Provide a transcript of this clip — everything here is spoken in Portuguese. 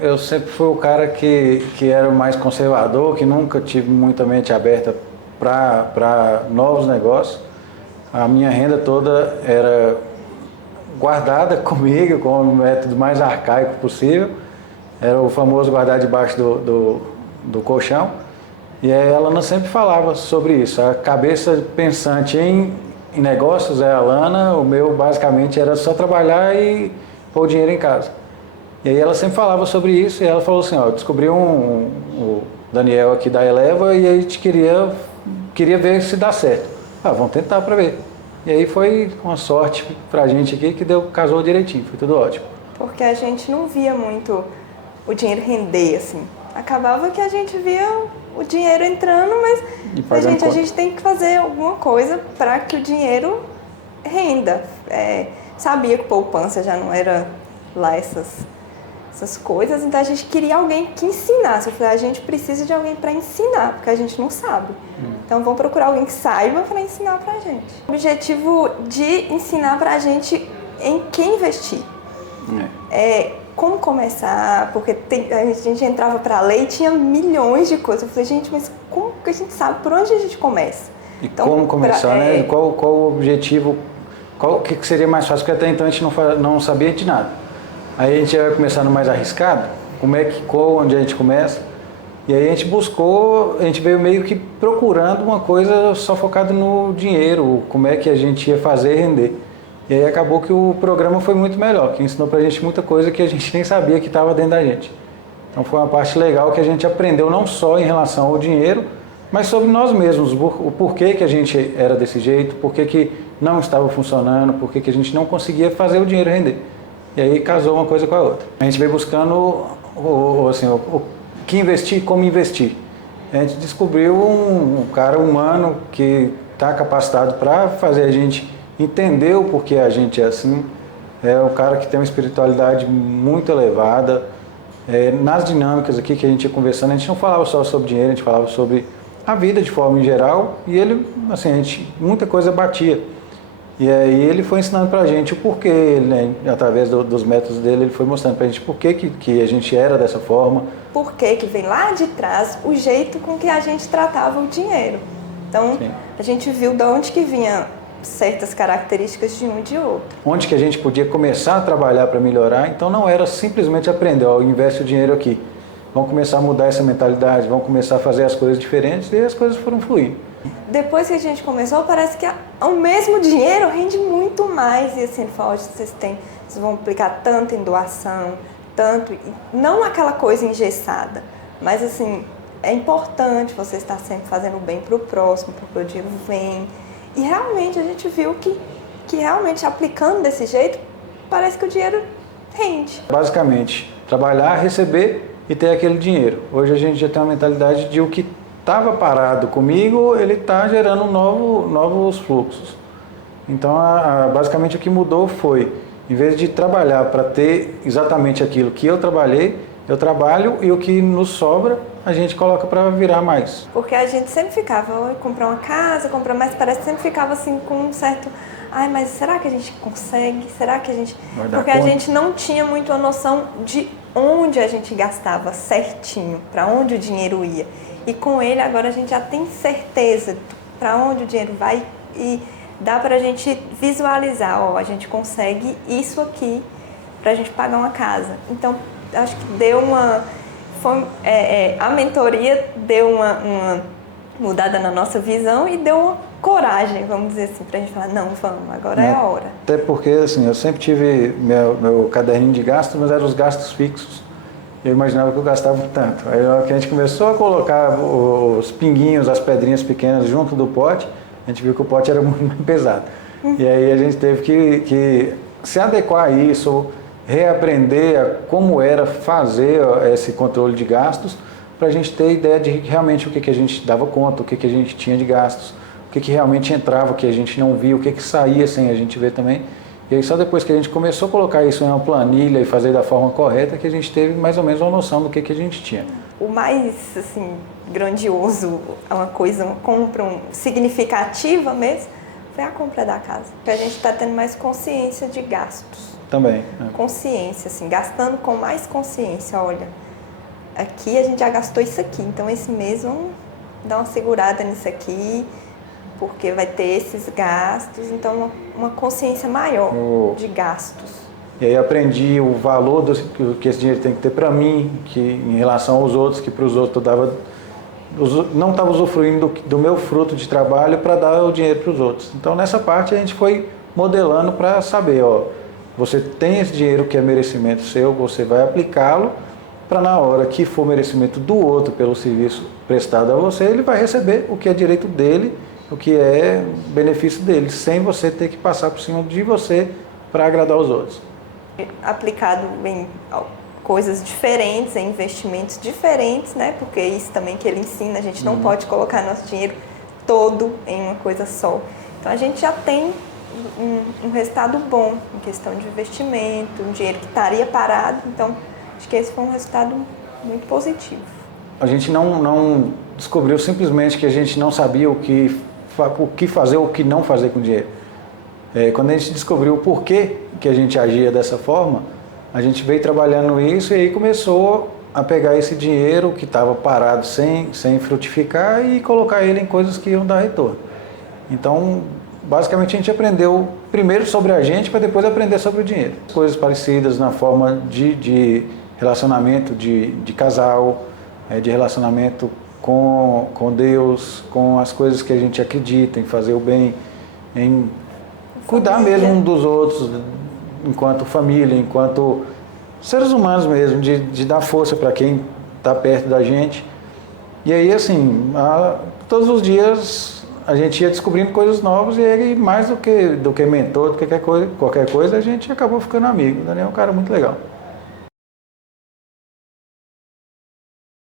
eu sempre fui o cara que era o mais conservador, que nunca tive muita mente aberta para novos negócios. A minha renda toda era guardada comigo, com o método mais arcaico possível. Era o famoso guardar debaixo do colchão. E ela não sempre falava sobre isso. A cabeça pensante em negócios é a Lana, o meu basicamente era só trabalhar e pôr o dinheiro em casa. E aí ela sempre falava sobre isso e ela falou assim, ó, descobri o Daniel aqui da Eleva e a gente queria ver se dá certo. Ah, vamos tentar para ver. E aí foi uma sorte pra gente aqui que casou direitinho, foi tudo ótimo. Porque a gente não via muito o dinheiro render, assim. Acabava que a gente via o dinheiro entrando, mas a gente tem que fazer alguma coisa para que o dinheiro renda. Sabia que poupança já não era lá essas coisas, então a gente queria alguém que ensinasse. Eu falei, a gente precisa de alguém para ensinar, porque a gente não sabe. Então vamos procurar alguém que saiba para ensinar pra gente. O objetivo de ensinar pra gente em quem investir. Como começar, porque a gente entrava para a lei e tinha milhões de coisas. Eu falei, gente, mas como que a gente sabe por onde a gente começa? E então, como começar, né? Qual o objetivo, o que seria mais fácil? Porque até então a gente não sabia de nada. Aí a gente vai começar no mais arriscado, onde a gente começa. E aí a gente veio meio que procurando uma coisa só focada no dinheiro, como é que a gente ia fazer render. E aí acabou que o programa foi muito melhor, que ensinou pra gente muita coisa que a gente nem sabia que estava dentro da gente. Então foi uma parte legal que a gente aprendeu não só em relação ao dinheiro, mas sobre nós mesmos, o porquê que a gente era desse jeito, porquê que não estava funcionando, porquê que a gente não conseguia fazer o dinheiro render. E aí casou uma coisa com a outra. A gente veio buscando o que investir, como investir. A gente descobriu um cara humano que está capacitado para fazer a gente entender o porquê a gente é assim. É um cara que tem uma espiritualidade muito elevada. Nas dinâmicas aqui que a gente ia conversando, a gente não falava só sobre dinheiro, a gente falava sobre a vida de forma em geral. E ele, assim, muita coisa batia. E aí ele foi ensinando pra gente o porquê, né? Através dos métodos dele, ele foi mostrando pra gente por que a gente era dessa forma. Por que vem lá de trás o jeito com que a gente tratava o dinheiro. Então, sim, a gente viu de onde que vinha certas características de um e de outro. Onde que a gente podia começar a trabalhar para melhorar, então não era simplesmente aprender, investe o dinheiro aqui. Vamos começar a mudar essa mentalidade, vamos começar a fazer as coisas diferentes e as coisas foram fluindo. Depois que a gente começou, parece que o mesmo dinheiro rende muito mais. E assim, vocês vão aplicar tanto em doação, tanto, não aquela coisa engessada, mas assim, é importante você estar sempre fazendo bem para o próximo, porque o dinheiro vem. E realmente a gente viu que realmente aplicando desse jeito, parece que o dinheiro rende. Basicamente, trabalhar, receber e ter aquele dinheiro. Hoje a gente já tem uma mentalidade de o que estava parado comigo, ele está gerando novos fluxos. Então, basicamente o que mudou foi, em vez de trabalhar para ter exatamente aquilo que eu trabalhei, eu trabalho e o que nos sobra, a gente coloca para virar mais. Porque a gente sempre ficava, comprar uma casa, mas parece que sempre ficava assim com um certo... mas será que a gente consegue? Será que a gente... Porque a gente não tinha muito a noção de onde a gente gastava certinho, para onde o dinheiro ia. E com ele agora a gente já tem certeza para onde o dinheiro vai e dá para a gente visualizar, a gente consegue isso aqui para a gente pagar uma casa. Então, acho que deu a mentoria deu uma mudada na nossa visão e deu uma coragem, vamos dizer assim, para a gente falar, não, vamos, agora é a hora. Até porque, assim, eu sempre tive meu caderninho de gastos, mas eram os gastos fixos. Eu imaginava que eu gastava tanto. Aí a gente começou a colocar os pinguinhos, as pedrinhas pequenas junto do pote, a gente viu que o pote era muito pesado. E aí a gente teve que se adequar a isso, reaprender como era fazer esse controle de gastos, para a gente ter ideia de realmente o que a gente dava conta, o que a gente tinha de gastos, o que realmente entrava, o que a gente não via, o que saía sem a gente ver também. E aí só depois que a gente começou a colocar isso em uma planilha e fazer da forma correta que a gente teve mais ou menos uma noção do que a gente tinha. O mais, assim, grandioso, uma compra significativa mesmo, foi a compra da casa. Porque a gente está tendo mais consciência de gastos. Também. Consciência, assim, gastando com mais consciência. Olha, aqui a gente já gastou isso aqui, então esse mês vamos dar uma segurada nisso aqui, porque vai ter esses gastos, então uma consciência maior de gastos. E aí aprendi o valor que esse dinheiro tem que ter para mim, que em relação aos outros, que para os outros não estava usufruindo do meu fruto de trabalho para dar o dinheiro para os outros. Então nessa parte a gente foi modelando para saber, você tem esse dinheiro que é merecimento seu, você vai aplicá-lo para na hora que for merecimento do outro pelo serviço prestado a você, ele vai receber o que é direito dele, o que é benefício dele, sem você ter que passar por cima de você para agradar os outros. Aplicado em coisas diferentes, em investimentos diferentes, né? Porque é isso também que ele ensina, a gente não pode colocar nosso dinheiro todo em uma coisa só. Então a gente já tem um resultado bom em questão de investimento, um dinheiro que estaria parado, então acho que esse foi um resultado muito positivo. A gente não descobriu simplesmente que a gente não sabia o que fazer ou o que não fazer com o dinheiro. Quando a gente descobriu o porquê que a gente agia dessa forma, a gente veio trabalhando isso e aí começou a pegar esse dinheiro que estava parado sem frutificar e colocar ele em coisas que iam dar retorno. Então, basicamente a gente aprendeu primeiro sobre a gente para depois aprender sobre o dinheiro. Coisas parecidas na forma de relacionamento de casal, de relacionamento com Deus, com as coisas que a gente acredita, em fazer o bem, em cuidar mesmo um dos outros, enquanto família, enquanto seres humanos mesmo, de dar força para quem está perto da gente. E aí, assim, todos os dias a gente ia descobrindo coisas novas e ele, mais do que mentor, do que qualquer coisa, a gente acabou ficando amigo. O Daniel é um cara muito legal.